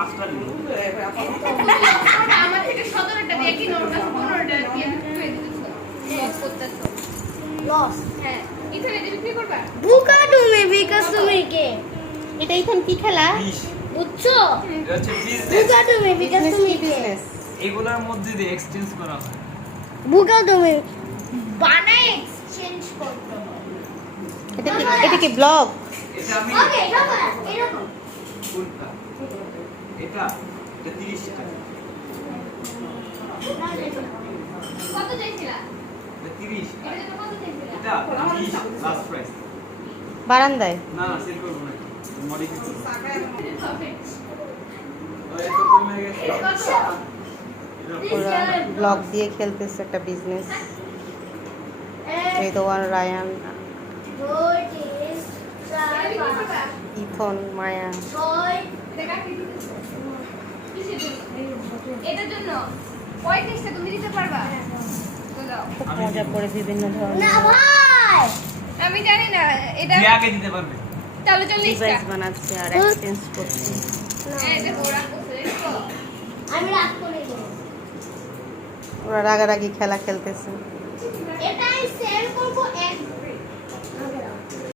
পাঁচটা নিব। আমার থেকে 17টা দিয়ে কি নোট আছে 15টা দিয়ে তুই দিতেছ লস করতেছ লস হ্যাঁ এখানে যে বিক্রি করবা বুকা তুমি বিকাশ তুমি কে এটা এখন কি খেলা? বুঝছো এটা হচ্ছে বিজনেস। বুকা তুমি বিকাশ তুমি কে বিজনেস এগুলোর মধ্যে দিয়ে এক্সচেঞ্জ করা হয়। বুকা তুমি বানাই এক্সচেঞ্জ করতে হয় এটা কি ব্লগ? এটা আমি ওকে এরকম কোনটা? এটা 30 টাকা। কত চাইছিলা এটা 30 এটা জন্য কত চাইছিলা এটা 30 লাস্ট প্রাইস। বারান্দায় না না সেল করব না। মডিফিকেশন। হবে এত কমে গেছে। কত ওরা ব্লগ দিয়ে খেলতেছে একটা বিজনেস। এই তো রায়ান, ইথন, মায়া। এটার জন্য 35টা তুমি দিতে পারবা তো দাও খুব মজা করে বিভিন্ন না ধরনের ভাই আমি জানি না এটা যে আগে দিতে পারবে। চলো 40টা ডিভাইস বানাচ্ছে আর এক্সচেঞ্জ করছে। হ্যাঁ দেখো রাখছো দেখো আমি রাগ করে দেব ওরা রাগারাগি খেলা খেলতেছে। এটাই সেল করব 1